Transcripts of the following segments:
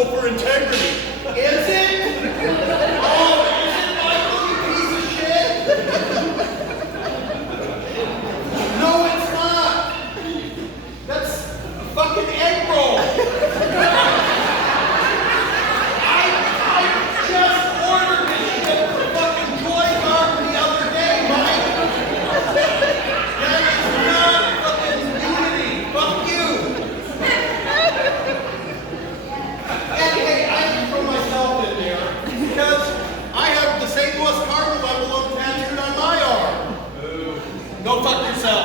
symbol for integrity. Is it? Oh, is it, Michael, you piece of shit? No, it's not. That's a fucking egg roll. I just ordered this shit from fucking Joy Garden the other day, Mike. That is not fucking unity. Fuck you. And hey, I have to throw myself in there because I have the St. Louis Cardinal emblem tattooed on my arm. Go fuck yourself.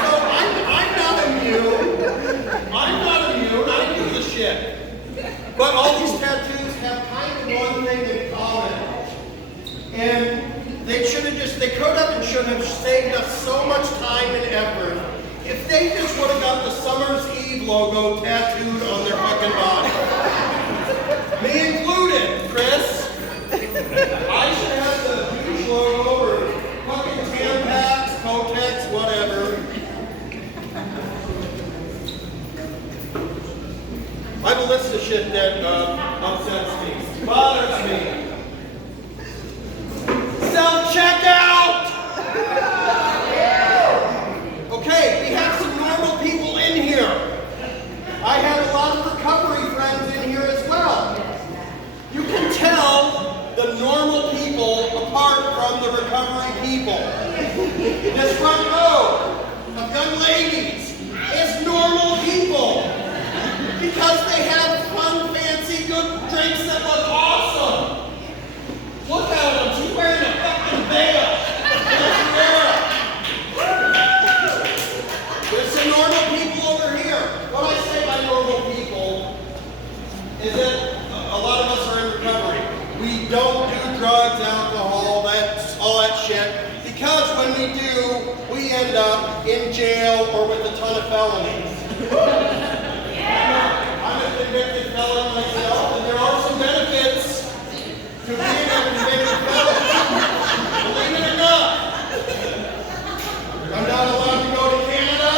So I'm not immune. I'm not immune. I do the shit. But all these tattoos have kind of one thing in common. And they could have and should have saved us so much time and effort if they just would have got the Summer's Eve logo tattooed on their fucking body. Me included, Chris. I should have the huge logo or fucking Tampax, Kotex, whatever. I have a list of shit that upsets me, bothers me. Self-checkout! Okay, we have some normal people in here. I have a lot of recovery friends in here as well. You can tell the normal people apart from the recovery people. This front row of young ladies is normal people because they have fun, fancy, good drinks that look awesome. Look at them, she's wearing a fucking veil. There's some normal people over here. What I say by normal people is that a lot of us are in recovery. We don't do drugs, alcohol, all that shit, because when we do, we end up in jail or with a ton of felonies. I'm a convicted felon myself, and there are some benefits to being a convicted felon. Believe it or not. I'm not allowed to go to Canada.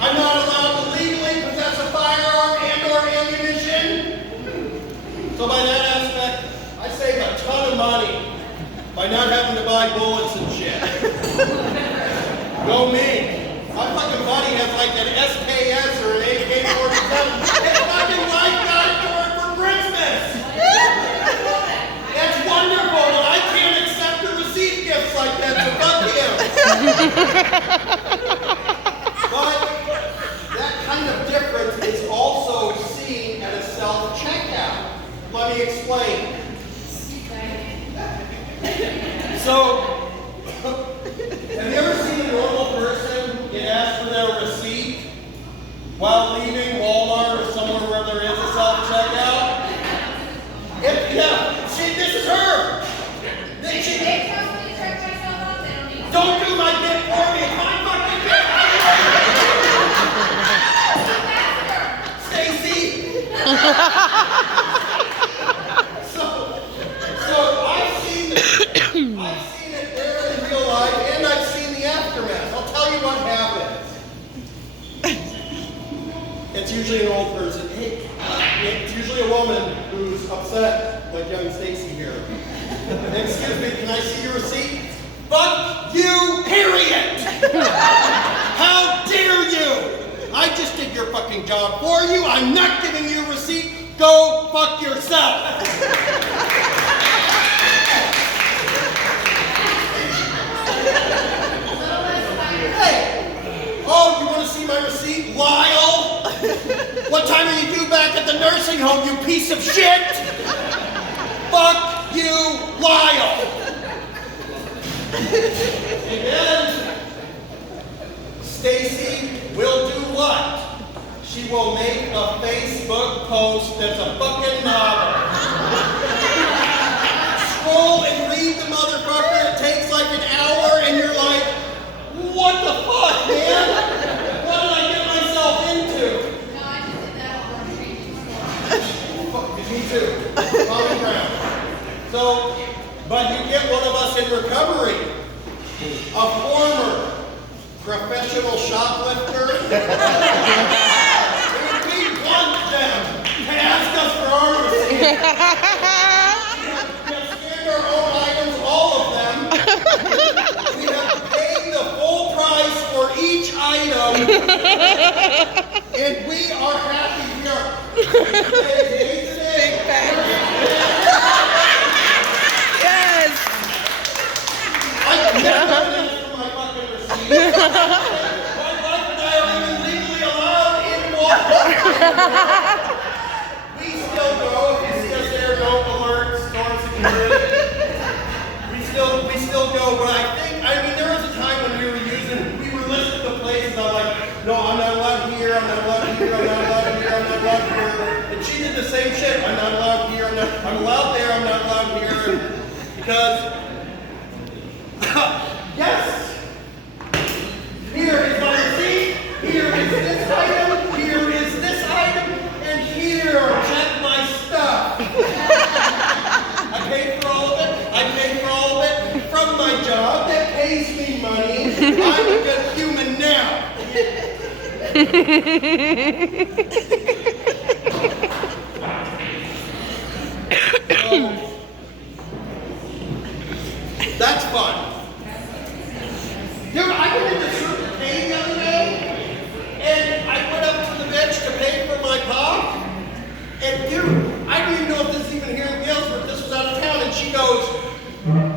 I'm not allowed to legally possess a firearm and or ammunition. So by that aspect, I save a ton of money by not having to buy bullets and shit. Go me. My fucking buddy has like an SKS or an AK-47. His fucking wife got it for him for Christmas. That's wonderful, but I can't accept the receipt gifts like that, so fuck him. But that kind of difference is also seen at a self-checkout. Let me explain. So, have you ever seen a normal person get asked for their receipt while leaving Walmart or somewhere where there is a self-checkout? Yeah, see, this is her. Don't do my bit for me. It's my fucking bit. Stacy. So I've seen it there in real life, and I've seen the aftermath. I'll tell you what happens. It's usually an old person. Hey, it's usually a woman who's upset, like young Stacy here. Excuse me, can I see your receipt? Fuck you, period! How dare you! I just did your fucking job for you. I'm not giving you a receipt. Go fuck yourself. Hey! Oh, you want to see my receipt? Lyle! What time are you due back at the nursing home, you piece of shit? Fuck you, Lyle! And then, Stacy will do what? She will make a Facebook post that's a fucking novel. Scroll and read the motherfucker. It takes like an hour, and you're like, what the fuck, man? What did I get myself into? No, I just did that over on Tracy's Me too. Common ground. So, but you get one of us in recovery, a former professional shoplifter We want them to ask us for our receipts. We have scanned our own items, all of them. We have paid the full price for each item. And we are happy. We are Big bag. Yes. I've never asked for my fucking receipt. My wife and I are even legally allowed in Walmart. We still go. If you see us there, no alerts, storm security. We still go. But I mean, there was a time when we were listing the places. I'm like, no, I'm not allowed here. I'm not allowed here. I'm not allowed here. I'm not allowed here. And she did the same shit. I'm not allowed here. I'm allowed there. I'm not allowed here. Because, yes. Here is my receipt. Here is this item. Here is this item. And here, check my stuff. I paid for all of it. I paid for all of it from my job that pays me money. I'm a good human now. That's fun. Dude, I went into Circle K the other day, and I went up to the bench to pay for my pop. And dude, I don't even know if this is even here in Galesburg, this was out of town, and she goes,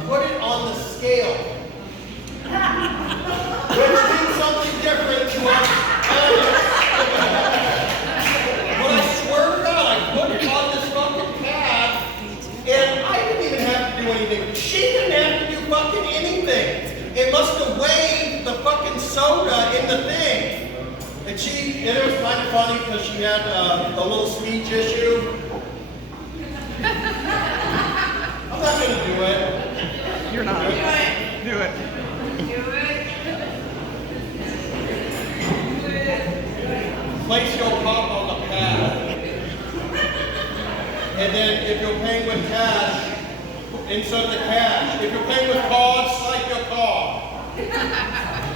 put it on the scale. Which means something different to us. But I swear to God, I put it on this fucking pad, and I didn't even have to do anything. She didn't have to do fucking anything. It must have weighed the fucking soda in the thing. And it was kind of funny because she had a little speech issue. I'm not going to do it. You're not. Do it. Do it. Do it. Place your pop on the pad. And then if you're paying with cash, insert the cash. If you're paying with cards, slide your card.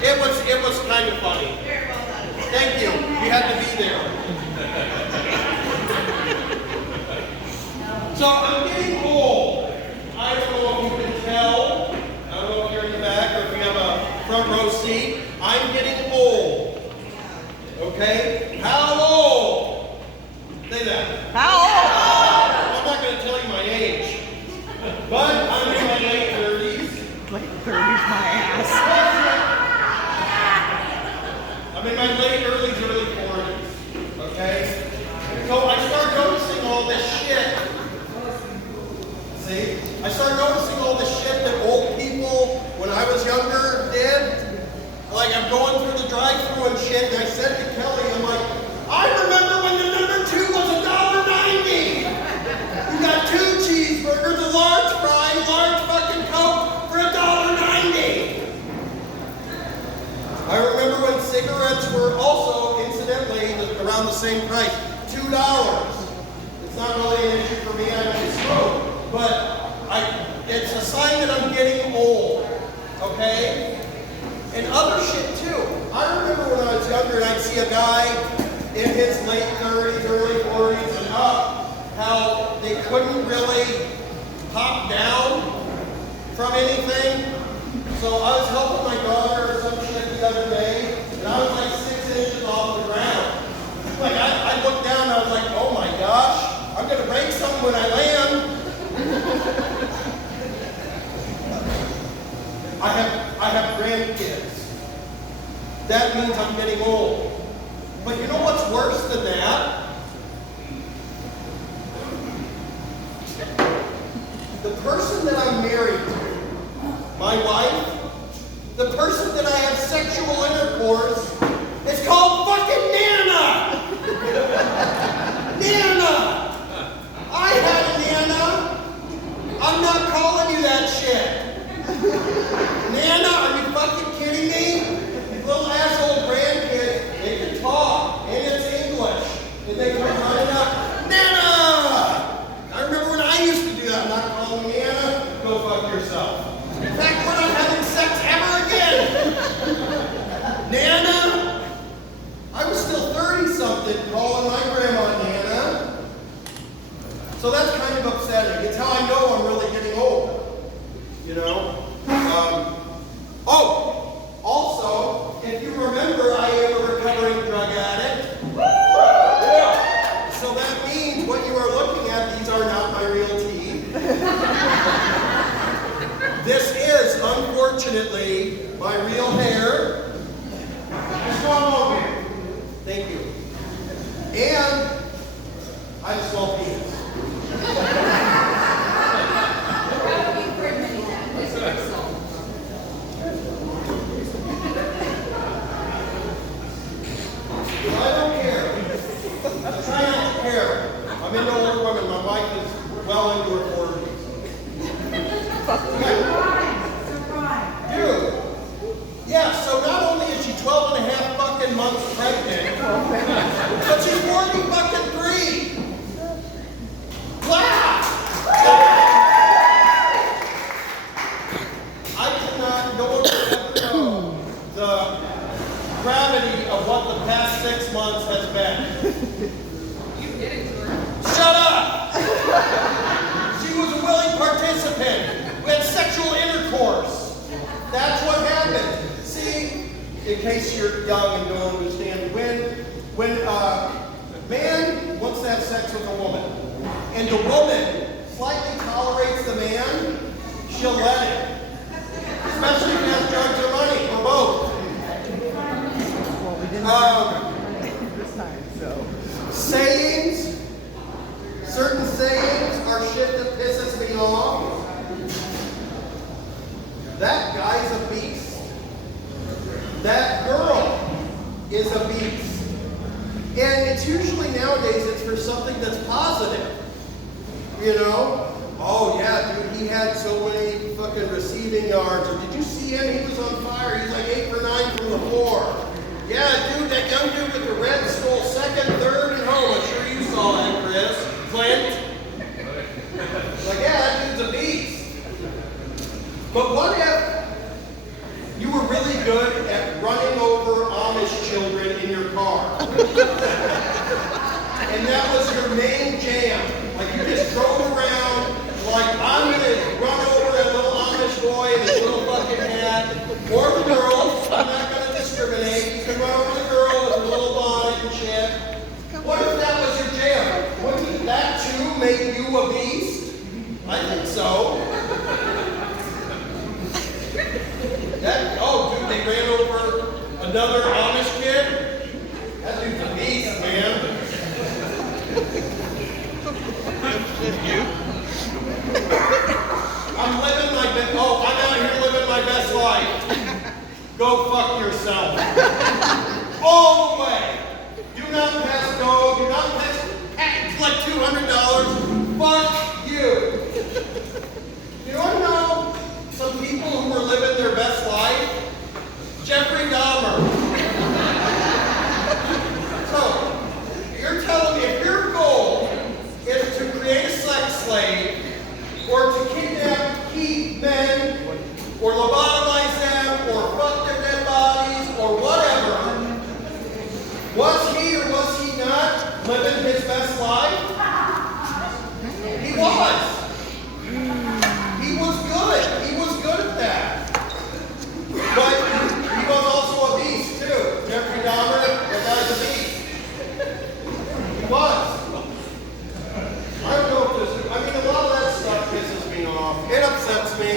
It was kind of funny. Very well done. Thank you. You had to be there. So I'm getting old. I don't know if you can tell. I don't know if you're in the back or if you have a front row seat. I'm getting old. Okay? How old? Say that. How old? I'm not going to tell you my age. But I'm in my late 30s. Late 30s, my ass. I'm in my late early 40s. Okay? So I start noticing all this shit. See? I started noticing all the shit that old people, when I was younger, did. Like, I'm going through the drive-thru and shit, and I said to Kelly, I'm like, I remember when the number 2 was $1.90. You got 2 cheeseburgers, a large fry, large fucking Coke for $1.90. I remember when cigarettes were also, incidentally, around the same price, $2. It's not really an issue for me, I don't smoke, but it's a sign that I'm getting old, okay? And other shit too. I remember when I was younger and I'd see a guy in his late 30s, early 40s and up, how they couldn't really hop down from anything. So I was helping my daughter or some shit the other day, and I was like 6 inches off the ground. Like I looked down and I was like, oh my gosh, I'm gonna break something when I land. I have grandkids. That means I'm getting old. But you know what's worse than that? The person that I'm married to, my wife, the person that I have sexual intercourse, is called fucking Nana! Nana! I had a Nana. I'm not calling you that shit. Nana, are you fucking kidding me? These little asshole grandkids, they can talk, and it's English. And they come running up, Nana! I remember when I used to do that. I'm not calling Nana. Go fuck yourself. In fact, we're not having sex ever again. Nana, unfortunately, my real hair. Just one moment. Thank you. And I have a small penis. I don't care. I try not to care. I'm into older women. My wife is well into her 40s. Dude. Yeah, so not only is she 12 and a half fucking months pregnant, but she's 40 fucking 3. Wow! I cannot, no one will ever know the gravity of what the past 6 months has been. You did it to her. Shut up! She was a willing participant. We had sexual intercourse. That's what happened. See, in case you're young and don't understand, when a man wants to have sex with a woman, and the woman slightly tolerates the man, she'll let it. Especially if he has drugs or money, or both. Well, we didn't this time, so. Sayings, certain sayings are shit that pisses me off. That guy's a beast. That girl is a beast. And it's usually nowadays it's for something that's positive. You know? Oh yeah, dude, he had so many fucking receiving yards. Or did you see him? He was on fire. He's like 8 for 9 from the floor. Yeah, dude, that young dude with the red stole second, third, and home. I'm sure you saw that, Chris. Clint. Like, yeah, that dude's a beast. But what if you were really good at running over Amish children in your car? And that was your main jam. Like you just drove around like, I'm going to run over that little Amish boy in his little fucking hat. Or the girl. I'm not going to discriminate. You can run over the girl with her little bonnet and shit. What if that was your jam? Wouldn't that too make you a beast? I think so. Oh, dude, they ran over another Amish kid? That dude's a beast, man. I'm living my best. Oh, I'm out here living my best life. Go fuck yourself. All the way. Do not pass go. Do not pass. It's like $200. Fuck you. You want to know some people who are living their best life? Jeffrey Dahmer. So, you're telling me if your goal is to create a sex slave, or to kidnap, keep men, or lobotomize them, or fuck their dead bodies, or whatever, was he or was he not living his best life? He was. He was good. He was good at that. But he was also a beast, too. Jeffrey Dahmer, that guy's a beast. He was. I don't know if this, I mean, a lot of that stuff pisses me off. It upsets me.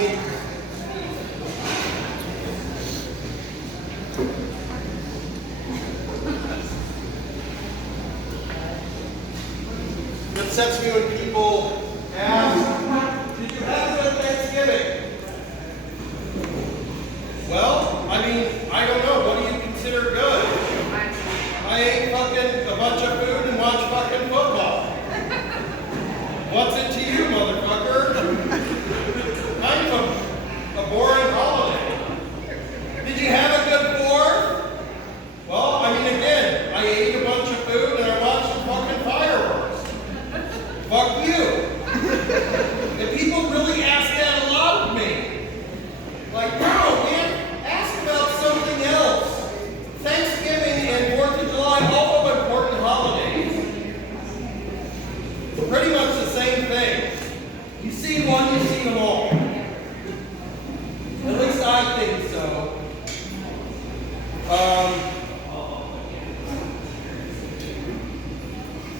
It upsets me when people ask, did you have a good Thanksgiving? Well, I mean, I don't know. What do you consider good? I ate fucking a bunch of food and watched fucking football. What's it to you, motherfucker? Kind of a boring holiday. Did you have a good 4th? Well, I mean, again, I ate a bunch of food and I watched some fucking fireworks. Fuck you. And people really ask that a lot of me. Like, no, man, ask about something else. Thanksgiving and 4th of July, all of important holidays. Pretty much the same thing. You see one, you see them all. At least I think so.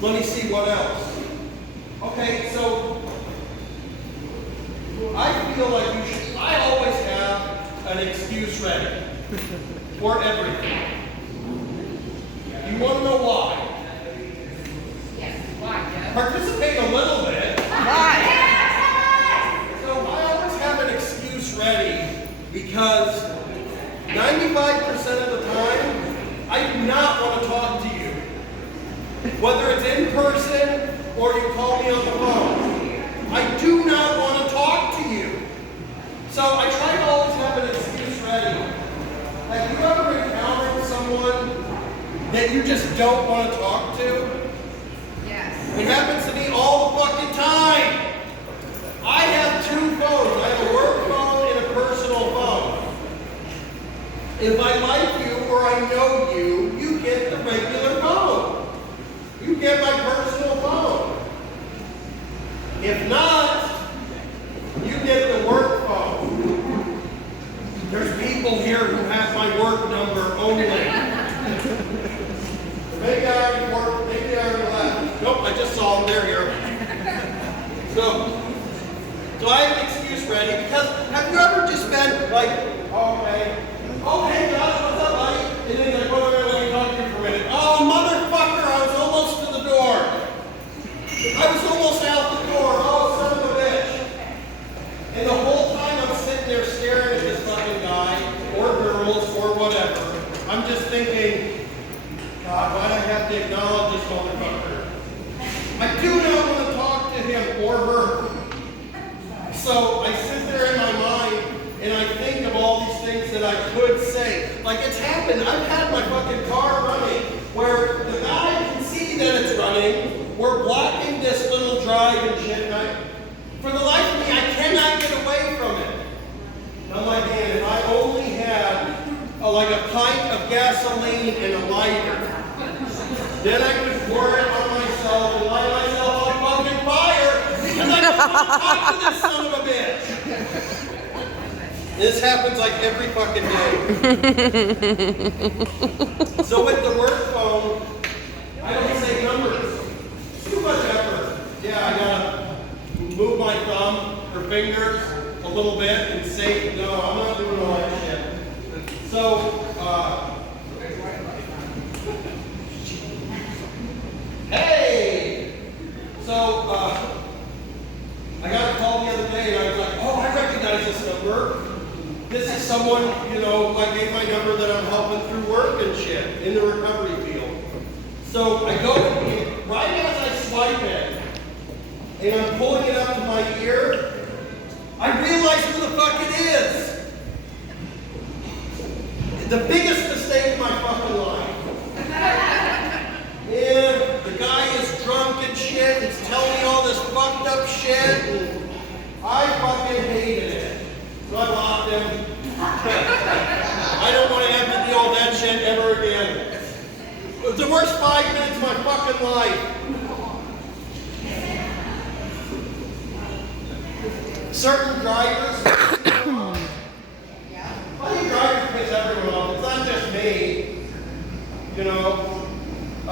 Let me see what else. Okay, so I feel like you should, I always have an for everything. You want to know why? Yes, why, Jeff? Participate a little bit. Why? So I always have an excuse ready because 95% of the time, I do not want to talk to you. Whether it's in person or you call me on the phone, I do not want to talk to you. So I try to always have an excuse ready. Have you ever encountered someone that you just don't want to talk to? Yes. It happens to me all the fucking time. I have two phones. I have a work phone and a personal phone. If I like you or I know you, you get the regular phone. You get my personal phone. If not, you get the work phone. There's people here who have my work number only. Maybe I already worked, maybe I already left. Nope, I just saw them, they're here. So I have an excuse ready because have you ever just been like, okay, Josh, what's up, buddy? And then like, wait, let me talk to you for a minute. Oh, motherfucker, I was almost to the door. I was almost out the door. Oh, son of a bitch. And the whole time I'm sitting there staring at this fucking guy, or girls, or whatever, I'm just thinking, God, why do I have to acknowledge this motherfucker? I do not want to talk to him or her. So I sit there in my mind and I think of all these things that I could say. Like it's happened. I've had my fucking car running where the guy can see that it's running. We're blocking this little drive and shit. And for the life of me, I cannot get away from it. And I'm like, man, if I only had like a pint of gasoline and a lighter, then I could pour it on myself and light myself on fucking fire because I don't want to talk to this son of a bitch. This happens like every fucking day. So with the work phone, I don't say numbers. It's too much effort. Yeah, I gotta move my thumb or fingers a little bit and say, no, I'm not doing all that shit. So, hey! So, I got a call the other day and I was like, oh, I recognize this number. This is someone, you know, I gave my number that I'm helping through work and shit in the recovery field. So I go, right as I swipe it, and I'm pulling it up to my ear, I realize who the fuck it is. The biggest mistake of my fucking life. And the guy is drunk and shit, he's telling me all this fucked up shit, and I fucking hated it. So I blocked him. I don't want to have to deal with that shit ever again. It was the worst 5 minutes of my fucking life. Certain drivers, funny drivers piss everyone off. It's not just me. You know, I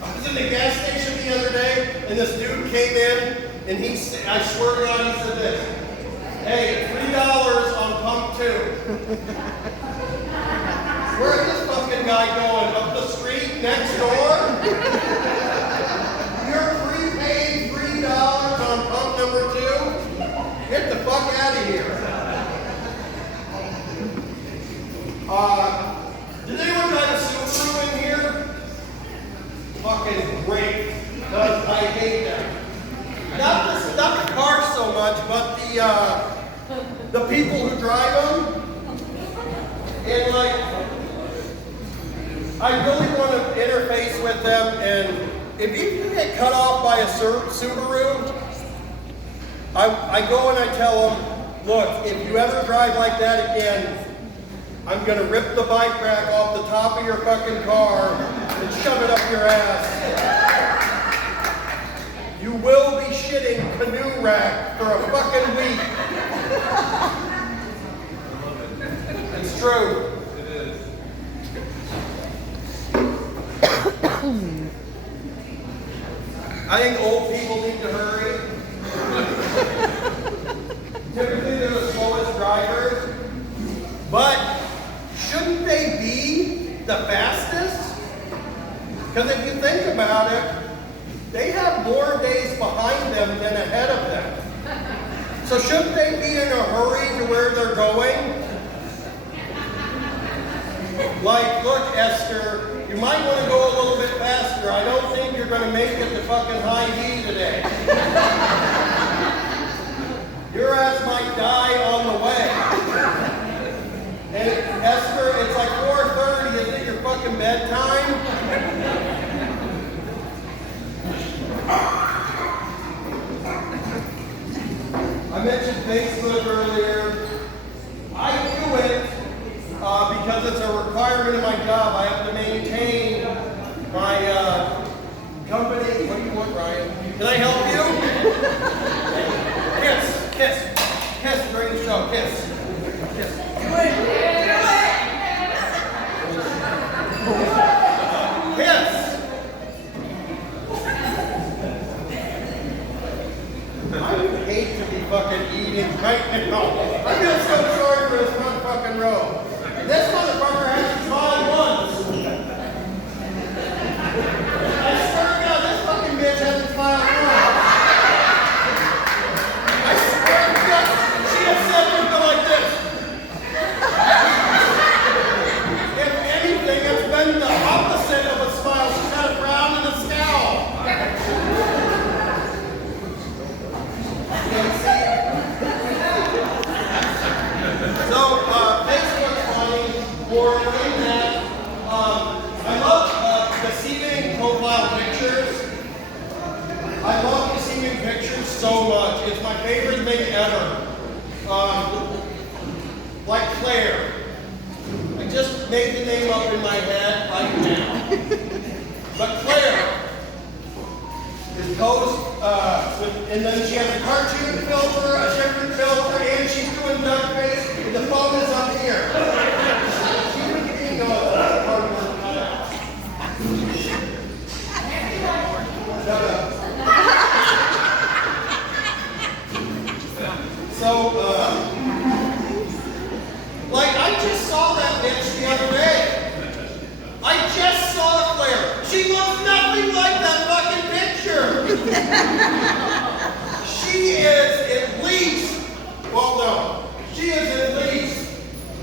was in the gas station the other day, and this dude came in, and I swear to God, he said this. Hey, $3 on pump 2. Where's this fucking guy going? Up the street next door? You're prepaid $3 on pump number 2? Get the fuck out of here. Did anyone drive a Subaru in here? Fucking great. Because I hate them. Not the car so much, but the people who drive them. And like, I really want to interface with them. And if you get cut off by a Subaru, I go and I tell them, look, if you ever drive like that again, I'm going to rip the bike rack off the top of your fucking car and shove it up your ass. You will be shitting canoe rack for a fucking week. It's true. It is. I think old people need to hurry. Typically they're the slowest drivers, but this? Because if you think about it, they have more days behind them than ahead of them. So shouldn't they be in a hurry to where they're going? Like, look, Esther, you might want to go a little bit faster. I don't think you're going to make it to fucking high D today. Your ass might die on the way. And Esther, it's like 4:30. Is it your fucking bedtime? I mentioned Facebook earlier. I do it because it's a requirement of my job. I have to maintain my company. What do you want, Ryan? Can I help you? Kiss during the show. Kiss. I would hate to be fucking eating right now. I feel so sorry for this one fucking row. This motherfucker hasn't smiled once. I swear to God, this fucking bitch hasn't smiled once. I swear to God, she has said something like this. If anything, it's been the opposite of a smile. She's had a frown and a scowl. So, Facebook's funny for doing that. I love deceiving profile pictures. I love deceiving pictures so much. It's my favorite thing ever. Like Claire. I just made the name up in my head right now. But Claire is posed and then she has a cartoon filter, a different filter, and she's doing duck face, and the phone is up here. You know it's hard work cut out. Shut up. So, like, I just saw that bitch the other day. I just saw Claire. She looks nothing like that fucking picture. She is at least, well, no, she is at least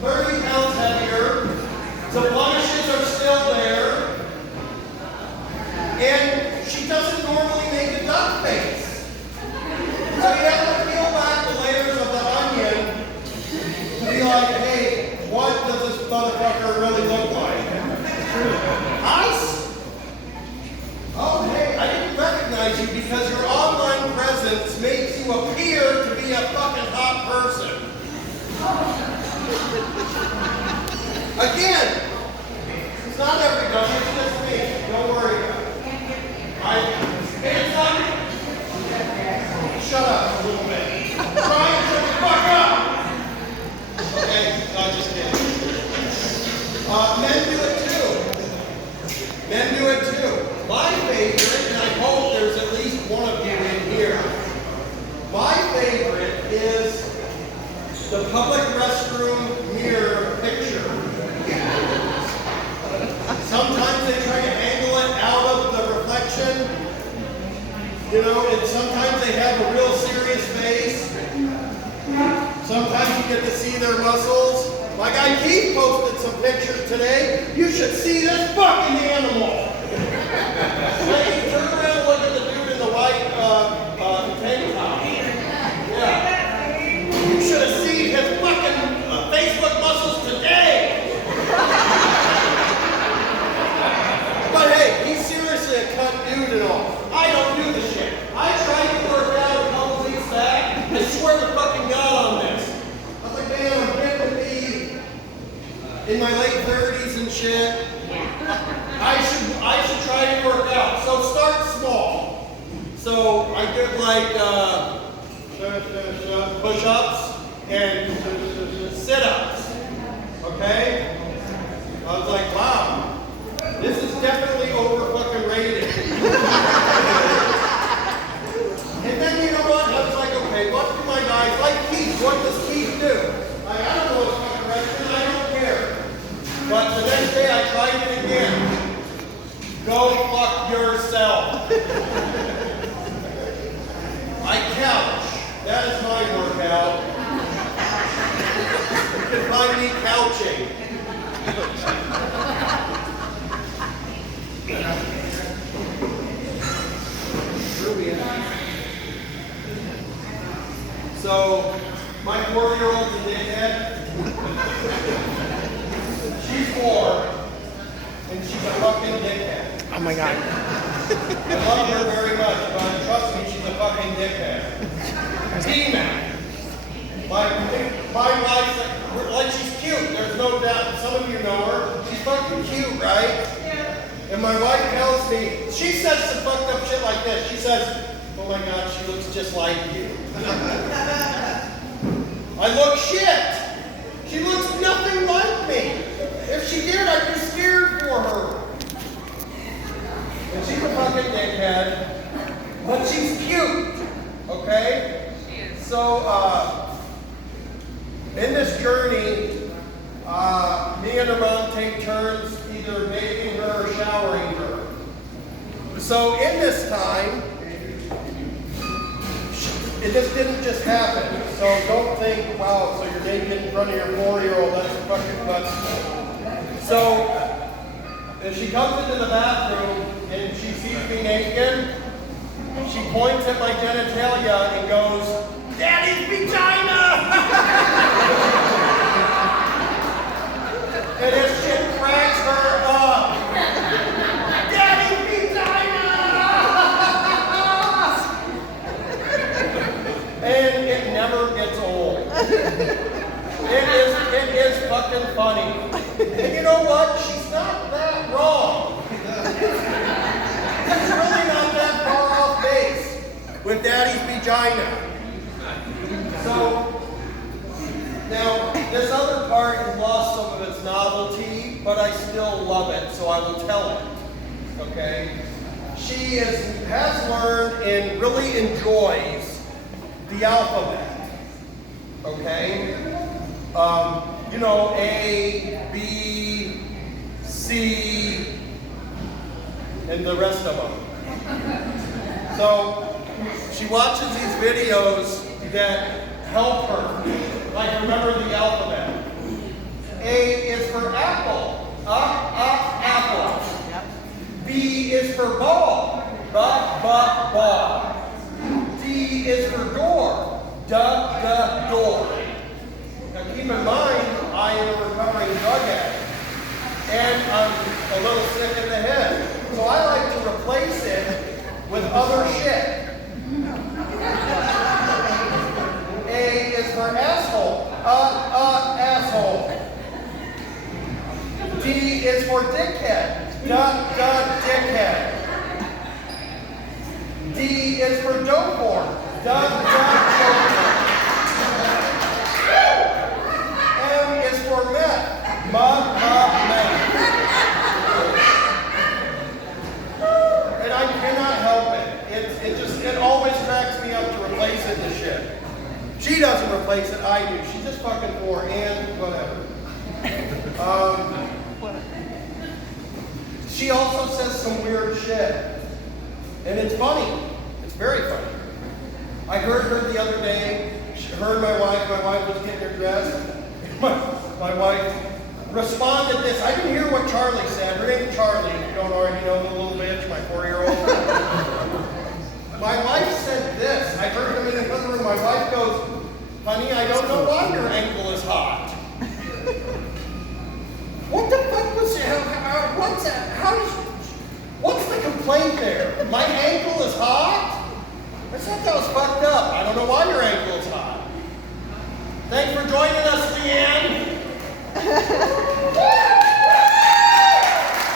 30 pounds heavier. The blemishes are still there. And she doesn't normally make a duck face. So you have to peel back the layers of the onion to be like, hey, what does this motherfucker really look like? Oh, hey, I didn't recognize you because your online presence makes you appear to be a fucking hot person. Again, it's not everybody, it's just me. Don't worry about it. It's not. Shut up a little bit. Try and shut the fuck up. Okay, no, just kidding. Men do it too. Men do it too. My favorite, and I hope there's at least one of you in here, my favorite is the public restroom mirror picture. Sometimes they try to angle it out of the reflection, you know, and sometimes they have a real serious face. Sometimes you get to see their muscles. My guy Keith posted some pictures today. You should see this fucking animal. Hey, turn around and look at the dude in the white tank top. Yeah. You should have seen his fucking Facebook muscles today. But hey, he's seriously a cunt dude and all. I don't do the shit. I tried to work out a couple weeks back. I swear to fucking God on this. I was like, man, I'm 50, in my late 30s and shit. I should try to work out. So start small. So I did like push-ups and sit-ups. Okay? I was like, wow, this is definitely over fucking rated. And then you know what? I was like, okay, what do my guys like Keith? What does Keith do? I don't know what's fucking right, and I don't care. But the next day I tried it again. ouching. So, my 4-year-old's a dickhead. She's 4, and she's a fucking dickhead. Oh my God. I love her very much, but trust me, she's a fucking dickhead. T-Mac. My wife's like she's cute, there's no doubt. Some of you know her. She's fucking cute, right? Yeah. And my wife tells me, she says some fucked up shit like this. She says, oh my God, she looks just like you. I look shit. She looks nothing like me. If she did, I'd be scared for her. And she's a fucking dickhead, but she's cute, okay? She is. So, in this journey, me and her mom take turns either bathing her or showering her. So in this time, it just didn't just happen. So don't think, wow, so you're naked in front of your 4-year-old, that's fucking nuts. So, if she comes into the bathroom and she sees me naked, she points at my genitalia and goes, Daddy's vagina! And this shit cracks her up. Daddy's vagina! And it never gets old. It is fucking funny. And you know what? She's not that wrong. It's really not that far off base with Daddy's vagina. So, now, this other part has lost some of its novelty, but I still love it, so I will tell it. Okay? She has learned and really enjoys the alphabet. Okay? You know, A, B, C, and the rest of them. So, she watches these videos that help her. Like, remember the alphabet. A is for apple. Apple. Yep. B is for ball. Ball. D is for door. Door. Now keep in mind, I am a recovering drug addict. And I'm a little sick in the head. So I like to replace it with other shit. A is for asshole. Asshole. D is for dickhead. Dickhead. D is for dope horn. Dope horn. M is for meth. Meth. And I cannot help it. It always cracks me up to replace it to shit. She doesn't replace it, I do. She's just fucking 4 and whatever. She also says some weird shit. And it's funny. It's very funny. I heard her the other day. Her and my wife was getting her dressed. My wife responded this. I didn't hear what Charlie said. Her name's Charlie. If you don't already know the little bitch, my 4-year-old. My wife said this. I heard him in the other room. My wife goes, honey, I don't know why your ankle is hot. What the fuck was what's that? What's the complaint there? My ankle is hot? I thought that was fucked up. I don't know why your ankle is hot. Thanks for joining us, Leanne.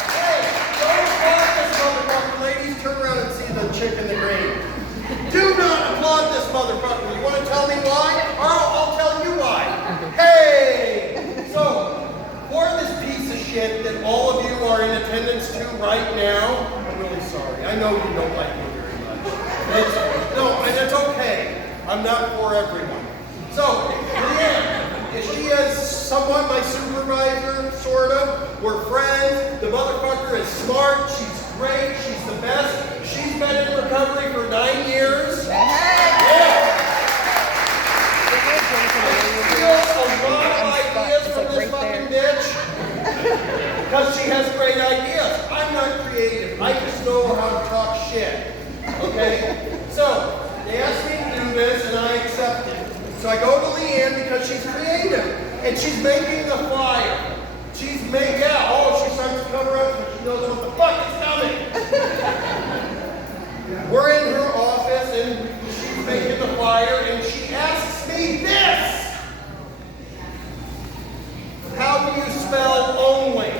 Hey, don't applaud this motherfucker. Ladies, turn around and see the chick in the green. Do not applaud this motherfucker. You want to tell me why? I'll tell you why. Hey! So, for this piece of shit that all of you are in attendance to right now, I'm really sorry. I know you don't like me very much. And it's okay. I'm not for everyone. So, Leanne, she is somewhat my supervisor, sort of. We're friends. The motherfucker is smart. She's great. She's the best. She's been in recovery for 9 years. Yeah. I steal a lot of ideas from this fucking ideas. I'm not creative. I just know how to talk shit. Okay? So, they asked me to do this, and I accepted. So I go to Leanne because she's creative. And she's making the flyer. She's making out. Oh, she's trying to cover up, but she knows what the fuck is coming. We're in her office, and she's making the flyer, and she asks me this. How do you spell only?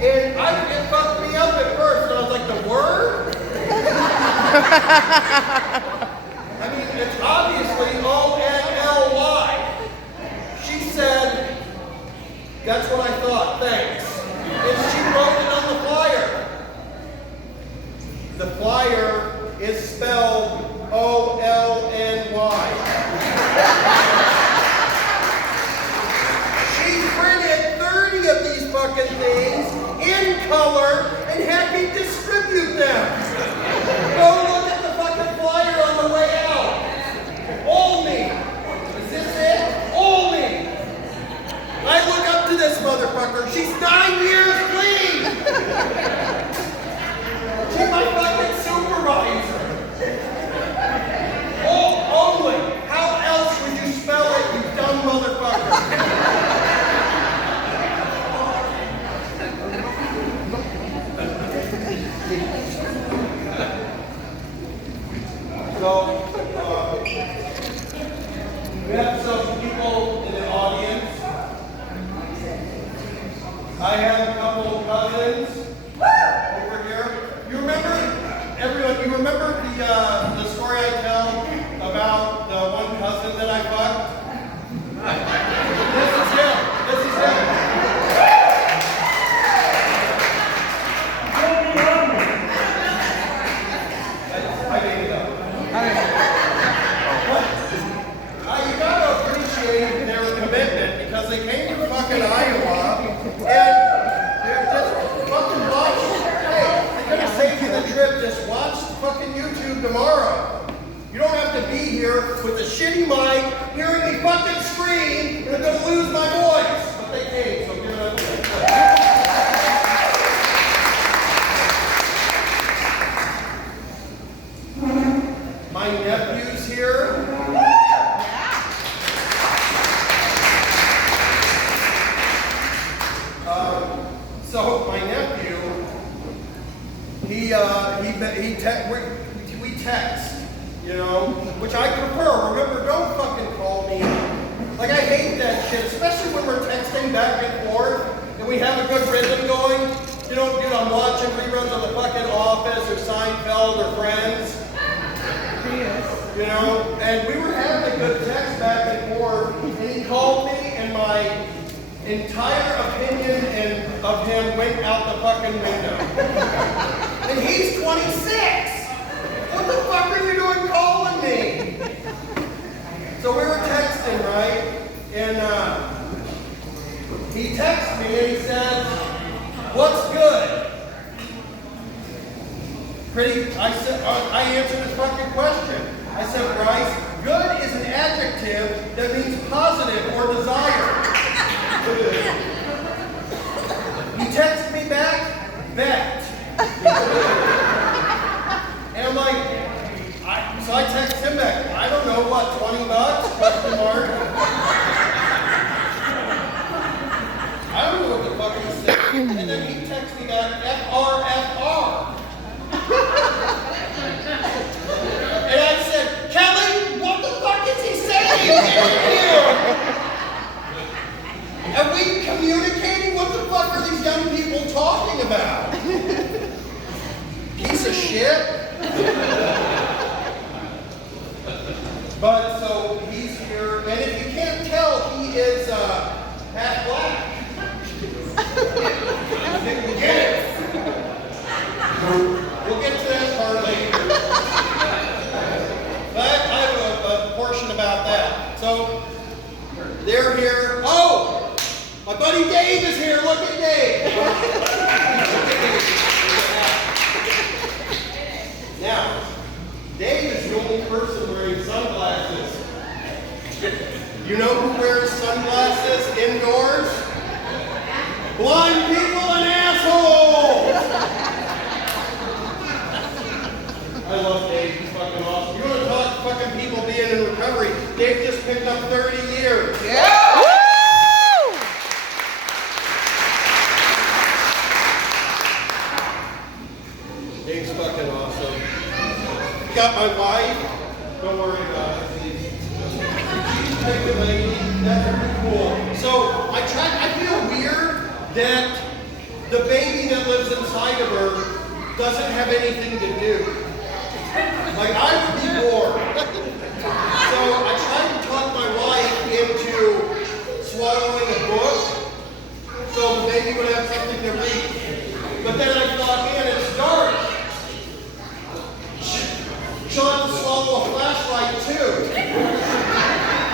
And it fucked me up at first, and I was like, the word? I mean, it's obviously O-N-L-Y. She said, that's what I thought, thanks. And she wrote it on the flyer. The flyer is spelled O-L-N-Y. She printed 30 of these fucking things in color and had me distribute them. Go look at the fucking flyer on the way out. Only. Is this it? Only. I look up to this motherfucker. She's 9 years clean. She's my fucking supervisor. Oh, only. How else would you spell it, you dumb motherfucker? So, we have some people in the audience. I have a couple of cousins over here. You remember, everyone, you remember the story I tell about the one cousin that I fucked? This is him. This is him. I made it up. You gotta appreciate their commitment because they came from fucking Iowa and they're just fucking watching. Hey, they're gonna save you the trip. Just watch fucking YouTube tomorrow. You don't have to be here with a shitty mic, hearing me fucking scream, and they're gonna lose my voice. But they came, so give it up. My nephew's here. So my nephew, we text, you know, which I prefer. Remember, don't fucking call me. Like, I hate that shit, especially when we're texting back and forth and we have a good rhythm going. You know, dude, I'm watching reruns of The fucking Office or Seinfeld or Friends. You know, and we were having a good text back and forth, and he called me, and my entire opinion of him went out the fucking window. And he's 26! What the fuck are you doing calling me? So we were texting, right? And he texts me and he says, "What's good?" I answered his fucking question. I said, "Bryce, good is an adjective that means positive or desired." He texted me back, "Bet." And I'm like, so I text him back, I don't know, what, $20? Question mark. I don't know what the fuck he's saying. And then he texts me back, FR. And I said, "Kelly, what the fuck is he saying here? Are we communicating? What the fuck are these young people talking about? Piece of shit." But so he's here, and if you can't tell, he is half black. We get it. We'll get to that part later. But I have a portion about that. So they're here. Oh, my buddy Dave is here. Look at Dave. picked up 30 years. Yeah. Woo! Dave's fucking awesome. Got my wife. Don't worry about it. Take the lady. That's pretty cool. So I feel weird that the baby that lives inside of her doesn't have anything to do. Like, I would be bored. So I tried to talk my wife into swallowing a book so the baby would have something to read. But then I thought, man, it's dark. She'll have to swallow a flashlight too.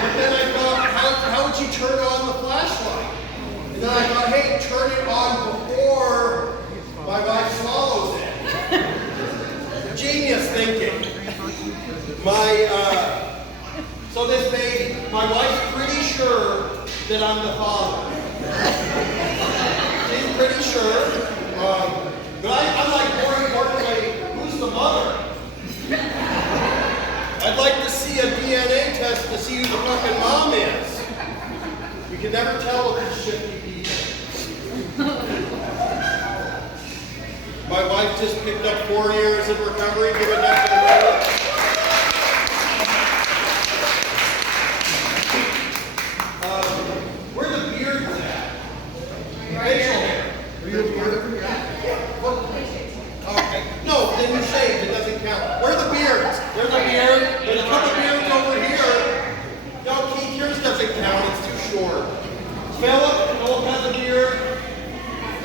But then I thought, how would you turn on the flashlight? And then I thought, hey, turn it on before my wife swallows it. Genius thinking. So this baby, my wife's pretty sure that I'm the father. She's pretty sure. But I'm like, more importantly, who's the mother? I'd like to see a DNA test to see who the fucking mom is. You can never tell with these shifty people. My wife just picked up 4 years of recovery, giving that to the world. Where the beards at? Facial hair. Are you a beard over here? Okay. No, then you shaved. It doesn't count. Where are the beards? There's a beard. There's a couple beards over here. No, Keith, yours doesn't count. It's too short. Philip has a beard.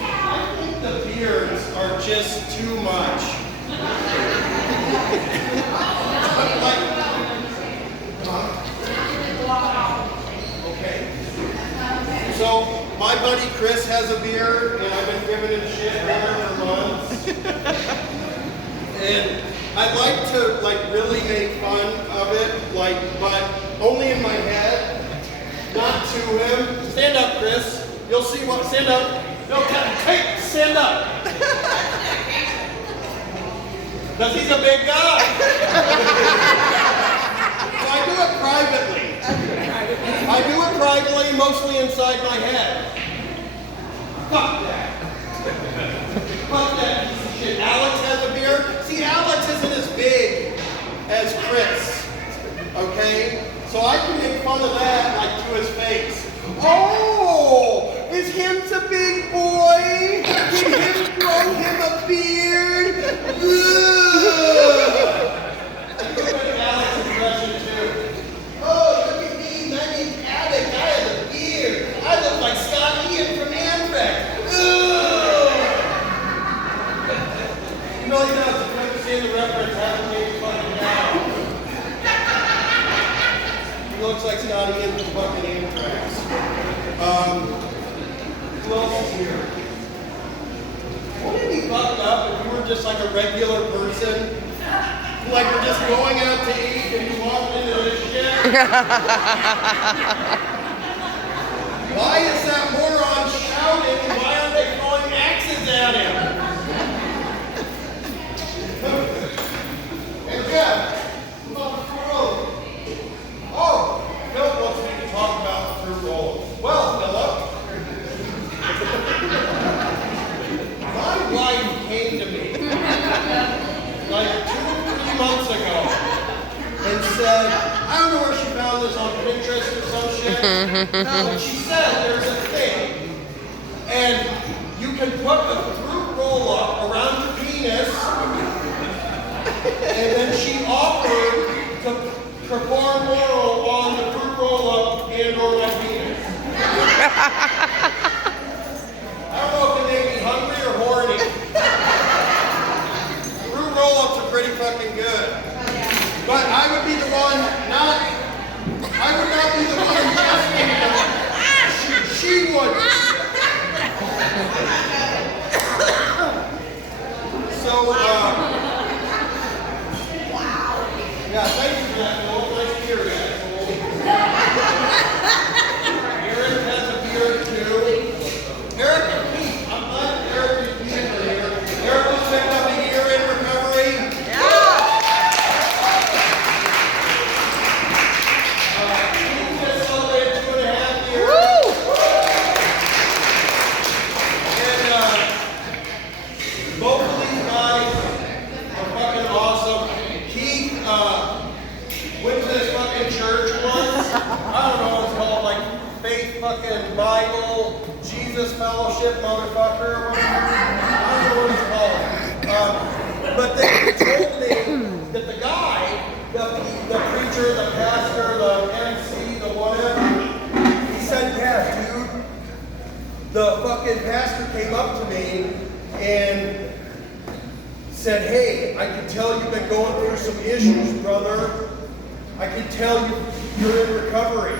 I think the beards are just too much. Okay. So, my buddy Chris has a beard, and I've been giving him shit for months. And I'd like to, really make fun of it, but only in my head, not to him. Stand up, Chris. You'll see what. Stand up. No, hey, stand up. Because he's a big guy. So I do it privately. I do it privately, mostly inside my head. Fuck that. Fuck that piece of shit. Alex has a beard. See, Alex isn't as big as Chris. Okay? So I can make fun of that, to his face. Oh! Is him's a big boy? Did him grow him a beard? Look at Alex's impression too. Oh, look at me, my name's Alex. I have a beard. I look like Scott Ian from Anthrax. You know he does. If you understand the reference, I haven't made fucking down. He looks like Scott Ian from fucking Anthrax. Who else is here? Wouldn't it be fucked up if you were just like a regular person? Like you're just going out to eat and you walk into this shit? Why is that moron shouting and why aren't they throwing axes at him? Hey Jeff, come on the road. Oh, Philip wants me to talk about the fruit roll. Well, Philip. My wife came to me like 2 or 3 months ago and said, I don't know where she found this on Pinterest or some shit. But she said there's a thing and you can put a fruit roll up around your penis and then she offered to perform oral on the fruit roll up and or my penis. I don't know if it made me hungry or horny. Fruit roll-ups are pretty fucking good. But I would be the one I would not be the one asking them. She would. So, yeah, thank you for that, Phil. Nice to hear you, asshole. Aaron has a beard too. fellowship, motherfucker, or whatever. I don't know what it's called. But they told me that the guy, the preacher, the pastor, the MC, the whatever, he said, yeah, dude, the fucking pastor came up to me and said, hey, I can tell you've been going through some issues, brother. I can tell you're in recovery.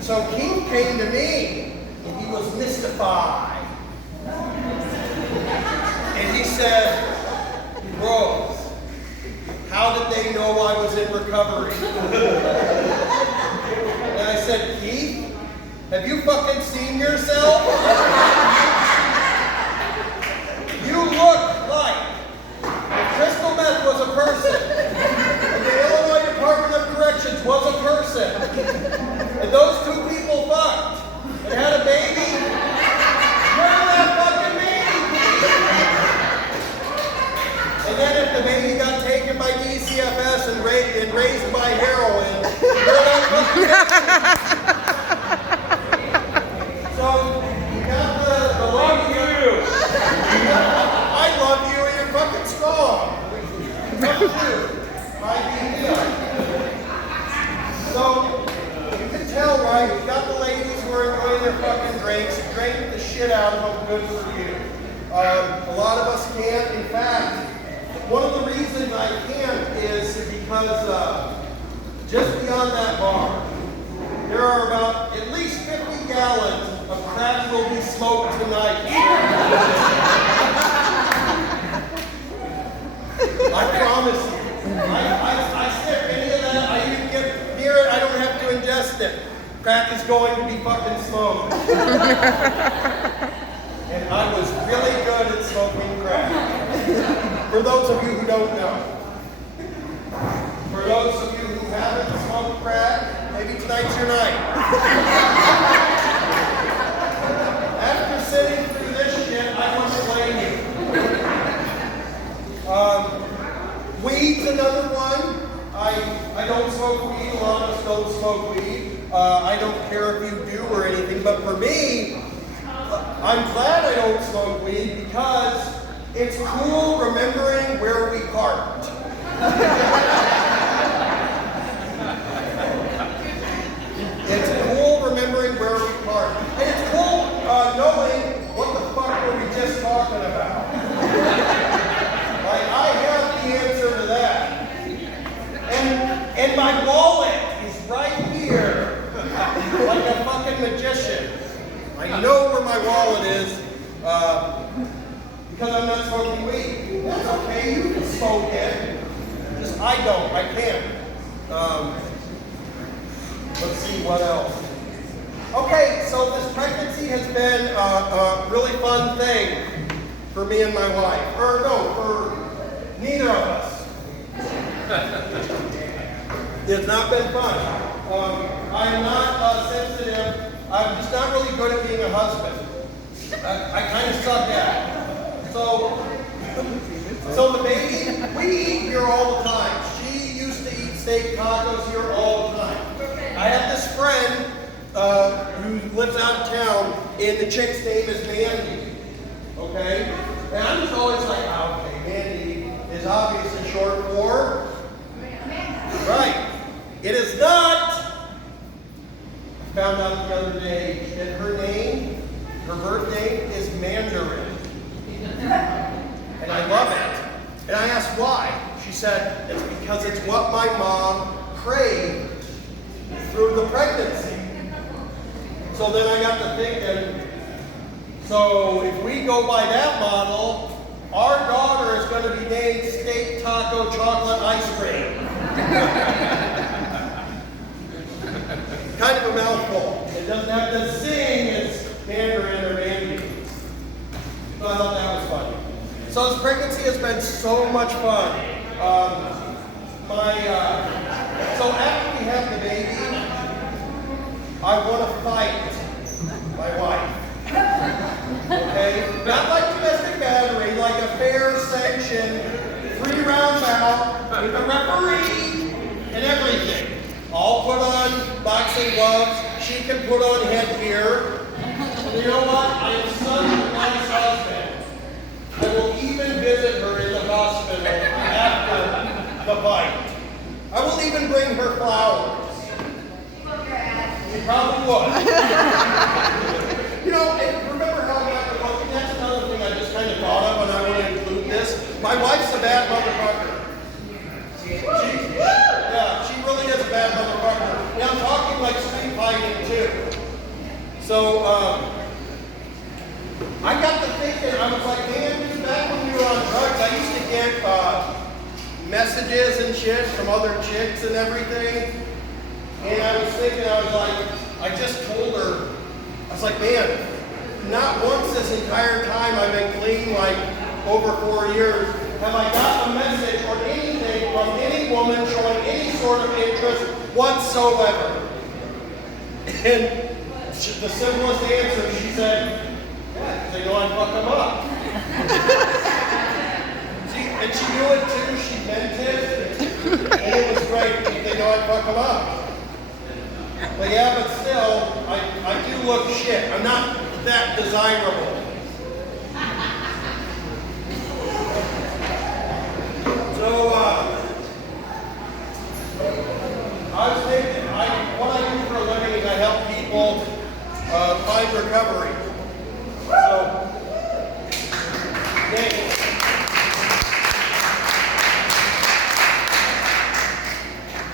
So Keith came to me, and he was mystified. And he said, bro, how did they know I was in recovery? And I said, Keith, have you fucking seen yourself? You look like if crystal meth was a person, and the Illinois Department of Corrections was a person, and those two people fucked and had a baby, you're that fucking baby. And then if the baby got taken by DCFS and raised by heroin, you're that fucking baby. So, you got the love you. I love you and you're fucking strong. Love you. So, you can tell, right? You got the ladies who are enjoying their fucking drinks. You drank the shit out of them. Good for you. A lot of us can't. In fact, one of the reasons I can't is because just beyond that bar, there are about at least 50 gallons of crack will be smoked tonight. I promise you. I skip any of that. I even get near it. I don't have to ingest it. Crack is going to be fucking smoked. And I was really good at smoking crack. For those of you who don't know. For those of you who haven't smoked crack, maybe tonight's your night. After sitting through this shit, I wouldn't blame you. Weed's another one. I don't smoke weed. A lot of us don't smoke weed. I don't care if you do or anything. But for me, I'm glad I don't smoke weed because it's cool remembering where we parked. It's cool remembering where we parked. And it's cool knowing what the fuck were we just talking about. Like, I have the answer to that. And my wallet is right here. Like a fucking magician. I know where my wallet is because I'm not smoking weed. That's okay, you can smoke it. Just I don't, I can't. Let's see what else. Okay, so this pregnancy has been a really fun thing for me and my wife. Or no, for neither of us. It's not been fun. I am not sensitive. I'm just not really good at being a husband. I kind of suck at it. So the baby, we eat here all the time. She used to eat steak tacos here all the time. I have this friend who lives out of town, and the chick's name is Mandy. Okay? And I'm just always like, oh, okay, Mandy is obviously short for... Right. It is not. I found out the other day that her name, her birth name is Mandarin. And I love it. And I asked why. She said, it's because it's what my mom craved through the pregnancy. So then I got to thinking, so if we go by that model, our daughter is going to be named Steak Taco Chocolate Ice Cream. Kind of a mouthful. It doesn't have to sing as Mandarin or Mandy. So I thought that was funny. So this pregnancy has been so much fun. So after we have the baby, I want to fight my wife. Okay? Not like domestic battery, like a fair sanctioned 3-round bout with a referee and everything. I'll put on boxing gloves. She can put on headgear. you know what? I am such a nice husband. I will even visit her in the hospital after the bite. I will even bring her flowers. You probably would. You know, and remember how I got the cooking? That's another thing I just kind of thought of, and I want to include this. My wife's a bad motherfucker. She really is a bad motherfucker. And I'm talking like street fighting too. So, I got to thinking, I was like, man, back when we were on drugs, I used to get messages and shit from other chicks and everything. And I was thinking, I was like, I just told her, I was like, man, not once this entire time I've been clean, like over 4 years, have I got a message or anything from any woman showing any sort of interest whatsoever. And the simplest answer, she said, yeah, they know I fuck them up. And she knew it too, she meant it, and it was great, they know I fuck them up. But yeah, but still, I do look shit. I'm not that desirable. So, I was thinking, what I do for a living is I help people find recovery. So, thanks.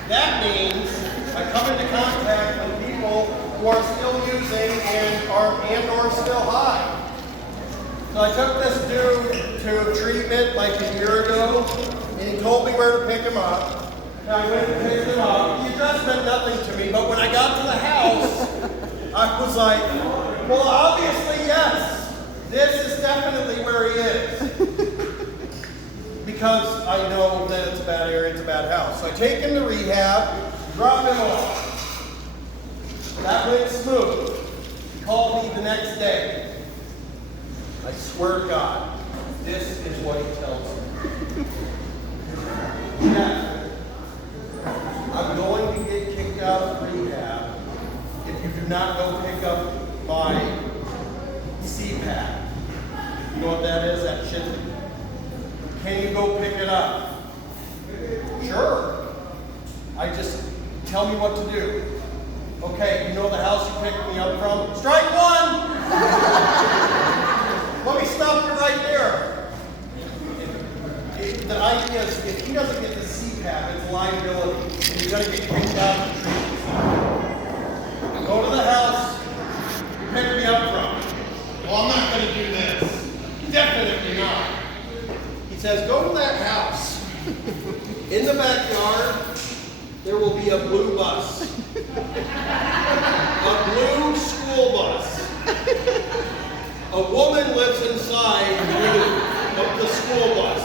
That means I come into contact with people who are still using and or still high. So I took this dude to treatment like a year ago, and he told me where to pick him up. And I went and picked him up. The address meant nothing to me, but when I got to the house, I was like, well, obviously, yes. This is definitely where he is. Because I know that it's a bad area, it's a bad house. So I take him to rehab, drop him off. That went smooth. He called me the next day. I swear to God, this is what he tells me. Yeah, I'm going to get kicked out of rehab if you do not go pick up my CPAP. You know what that is? That shit. Can you go pick it up? Sure. I just tell me what to do. Okay, you know the house you picked me up from? Strike one! Let me stop you right there. The idea is if he doesn't get the CPAP, it's a liability. And you're going to get kicked out of the treatment. Go to the house you picked me up from. Well, I'm not going to do this. Definitely not. He says, go to that house. In the backyard, there will be a blue bus. A blue school bus. A woman lives inside of the school bus.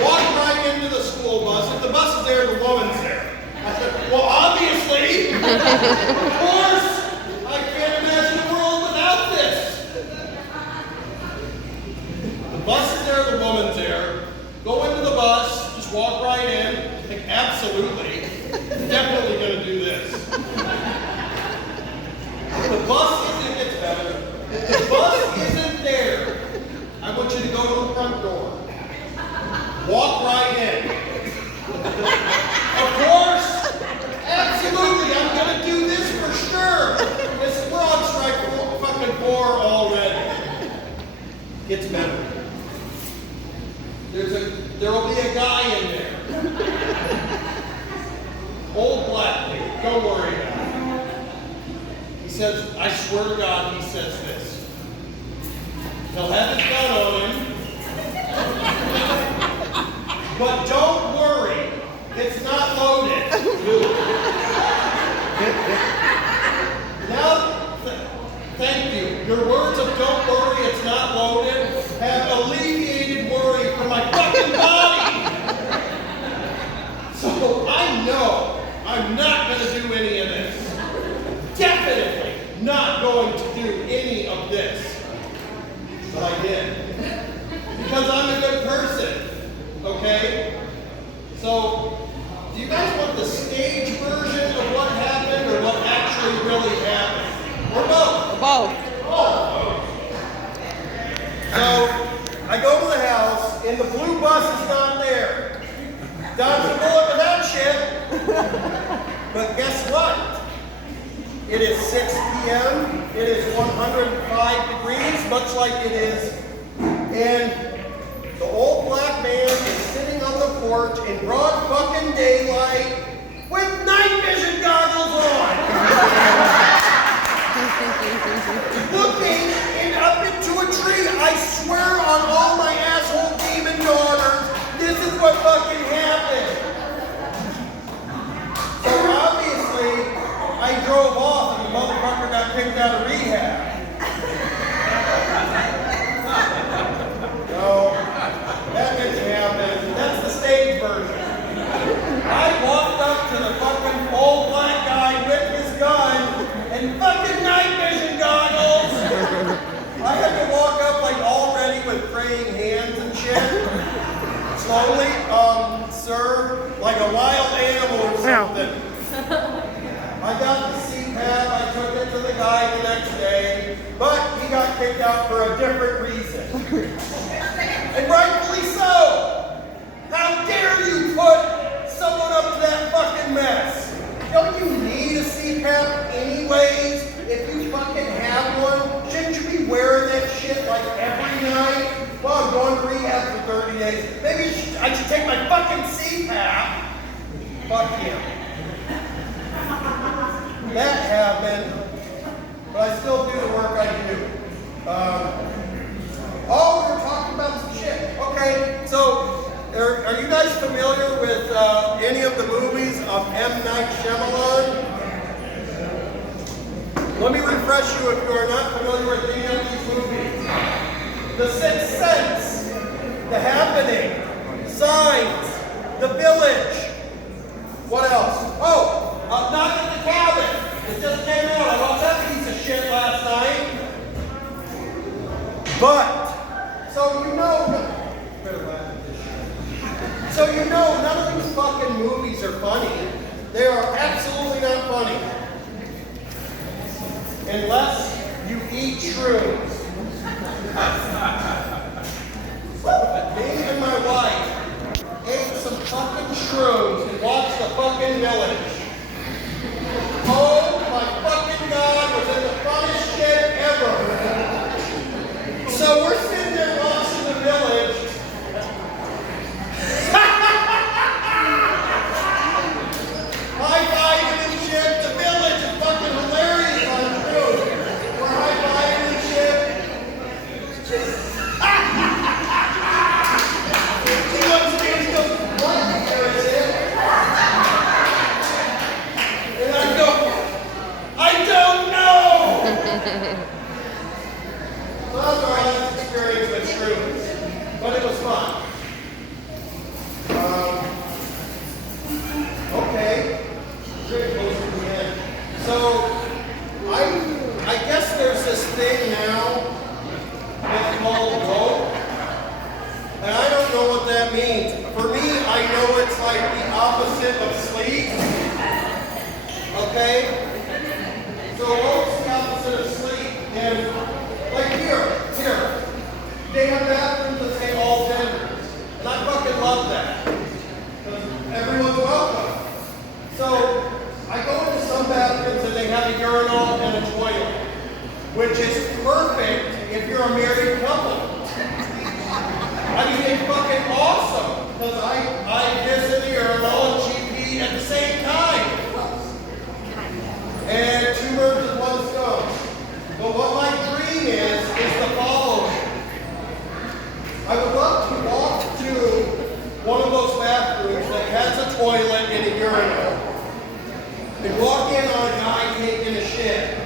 Walk right into the school bus. If the bus is there, the woman's there. I said, well, obviously, of course, I can't imagine a world without this. The bus is there, the woman's there. Go into the bus, just walk right in. Think, absolutely, definitely going to do this. The bus isn't, it gets better. The bus isn't there. I want you to go to the front door. Walk right in. Of course, absolutely, I'm going to do this for sure. We're on strike fucking 4 already. Gets better. There will be a guy in there. Old black dude, don't worry about it. He says, I swear to God, he says this. He'll have his gun on him. But don't worry, it's not loaded. Now, thank you. Your words of don't worry, it's not loaded have alleviated worry from my fucking body. So I know I'm not going to do any of this. Definitely not going to do any of this. But I did. Because I'm a good person. Okay? So, do you guys want the stage version of what happened or what actually really happened? Or both? Both. Oh, and the blue bus is not there. Dodge the bullet with that shit. But guess what? It is 6 p.m. It is 105 degrees, much like it is. And the old black man is sitting on the porch in broad fucking daylight with night vision goggles on. Looking up into a tree. I swear on all my asshole demon daughters, this is what fucking happened. So obviously, I drove off and the motherfucker got kicked out of rehab. No, that didn't happen. That's the stage version. I walked up to the fucking old black guy with his gun and fucking night vision goggles. I had to walk up like all ready with praying hands and shit. Slowly, sir, like a wild animal or something. I got the CPAP, I took it to the guy the next day, but he got kicked out for a different reason. And rightfully so! How dare you put someone up to that fucking mess? Don't you need a CPAP anyways? If you fucking have one, shouldn't you be wearing that shit like every night? Well, I'm going to rehab for 30 days. Maybe I should take my fucking CPAP. Fuck him. That happened, but I still do the work I do. Oh, we were talking about some shit. Okay, so are you guys familiar with any of the movies of M. Night Shyamalan? Let me refresh you if you are not familiar with any of these movies. The Sixth Sense, The Happening, Signs, The Village. What else? Oh, Knock at the Cabin. It just came out. I watched that piece of shit last night. But, so you know none of these fucking movies are funny. They are absolutely not funny. Unless you eat shrooms. Me and my wife ate some fucking shrooms and watched The fucking Village. Oh my fucking God, was it the funnest shit ever. So we're sitting there watching The Village. High-fiving and shit. The Village is fucking hilarious on truth. We're high-fiving and shit. He looks at me and goes, what year is it? And I go, I don't know! Well, that's our last experience with shrooms. But it was fun. Okay. Very close to the end. So, I guess there's this thing now that's called woke. And I don't know what that means. For me, I know it's like the opposite of sleep. Okay? So woke's the opposite of sleep. And like here. They have bathrooms that say all genders. And I fucking love that. Because everyone's welcome. So I go into some bathrooms and they have a urinal and a toilet, which is perfect if you're a married couple. I mean, it's fucking awesome because I piss in the urinal and she pee at the same time. And two birds with one stone. But what my dream is the following. I would love to walk to one of those bathrooms that has a toilet and a urinal and walk in on a guy taking a shit.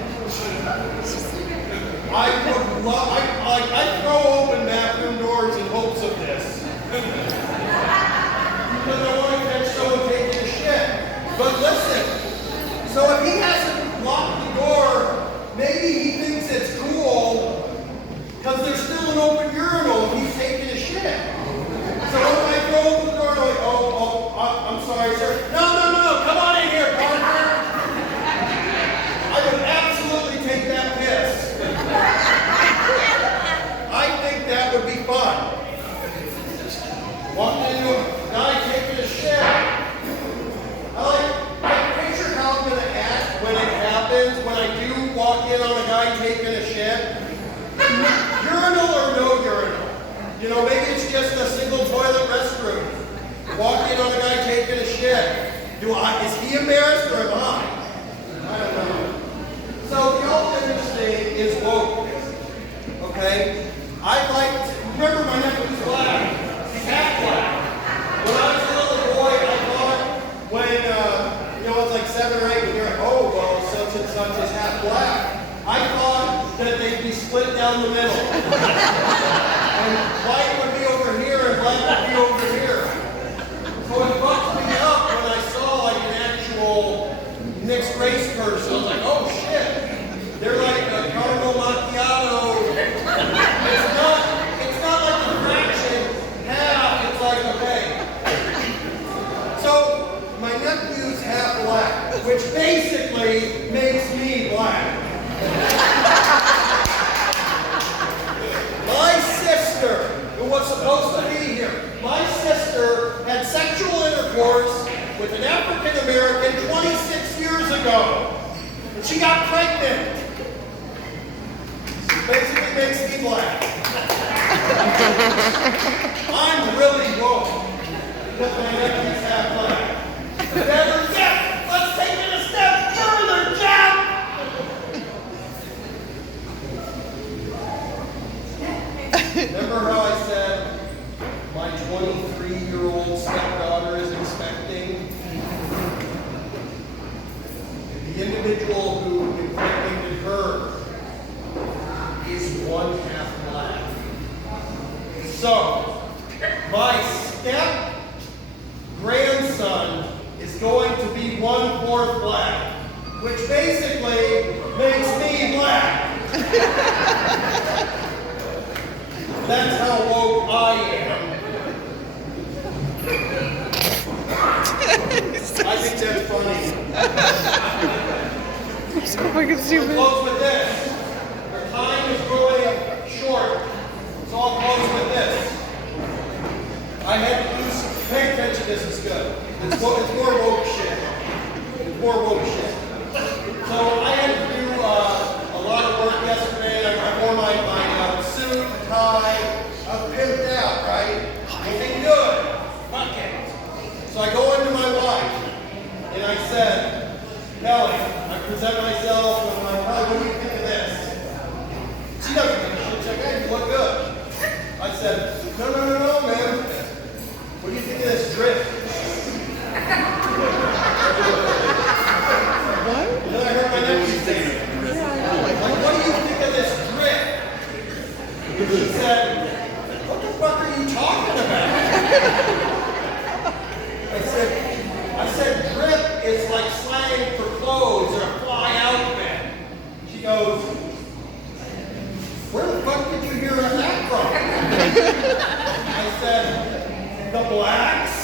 I throw open bathroom doors in hopes of this. Because I want to catch someone taking a shit. But listen, so if he hasn't locked the door, maybe he thinks it's cool because there's still an open urinal and he's taking a shit. So when I go open the door, I'm like, I'm sorry, sir. No, come on in here, partner. I would absolutely take that piss. I think that would be fun. You know, maybe it's just a single toilet restroom. Walk in on a guy taking a shit. Is he embarrassed or am I? I don't know. So the ultimate thing is woke. Okay? I like, remember my nephew's black. He's half black. When I was a little boy, I thought when, I was like 7 or 8, when you're like, oh, well, such and such is half black. I thought that they'd be split down the middle. And white would be over here and black would be over here. So it fucked me up when I saw like an actual mixed race person. I was like, oh shit. They're like a caramel macchiato. It's not like a fraction, half. It's like, okay. So my nephew's half black, which basically makes me black. My sister, who was supposed to be here, my sister had sexual intercourse with an African American 26 years ago. And she got pregnant. It basically makes me black. I'm really woke because my nephew's half black. Better yet, let's take it a step further, Jeff! Remember how I said my 23-year-old stepdaughter is expecting? The individual who impregnated her is 1/2 black. So, my step-grandson is going to be 1/4 black, which basically makes me black. That's how woke I am. I think that's funny. So fucking We'll stupid. close with this. Our time is growing short, so I'll close with this. I had to do some, pay attention, this is good. It's more woke shit. It's more woke shit. So I had to do a lot of work yesterday. I wore my suit, tie. I was pimped out, right? Looking good. Fuck it. So I go into my wife, and I said, Kelly, I present myself, and I'm like, Kelly, what do you think of this? She doesn't think shit. She's like, hey, you look good. I said, no, man. What do you think of this drip? What? And then I heard my nephew say it. Like, what do you think of this drip? She said, what the fuck are you talking about? I said, drip is like slang for clothes or a fly outfit. She goes, where the fuck did you hear that from? I said, the blacks.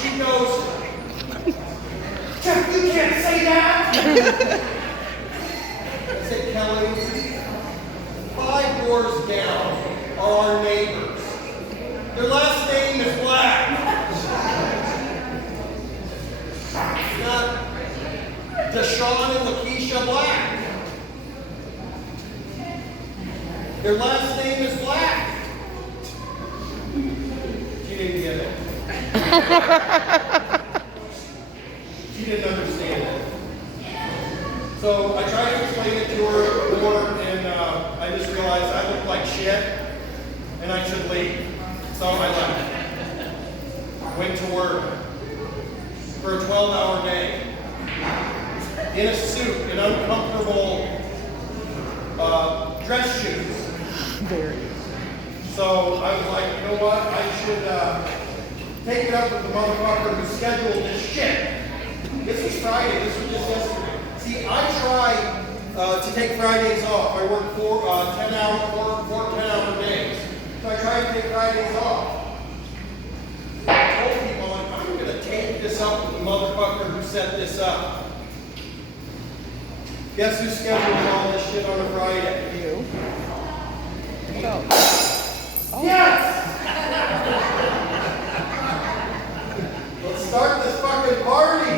She goes, Jeff, you can't say that. I said, Kelly, 5 doors down are our neighbors. Their last name is Black. It's not Deshaun and Lakeisha Black. Their last name is Black. She didn't get it. She didn't understand it. So I tried to explain it to her more, and I just realized I looked like shit, and I should leave. So I left. Went to work for a 12-hour day. In a suit, in uncomfortable dress shoes. Very. So I was like, you know what? I should take it up with the motherfucker who scheduled this shit. This was Friday. This was just yesterday. See, I try to take Fridays off. I work 4 10-hour days. So I try to take Fridays off. I told people, I'm going to take this up with the motherfucker who set this up. Guess who scheduled all this shit on a Friday? You. So. Oh. Yes! Let's start this fucking party!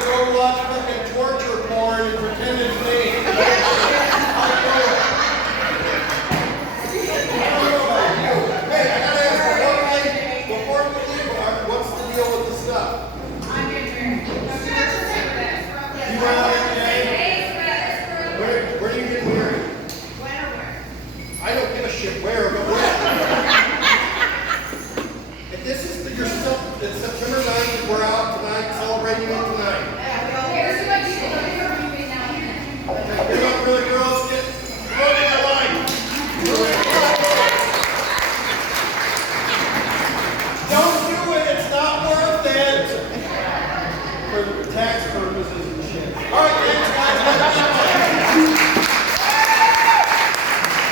gonna go watch fucking torture porn and pretend it's me.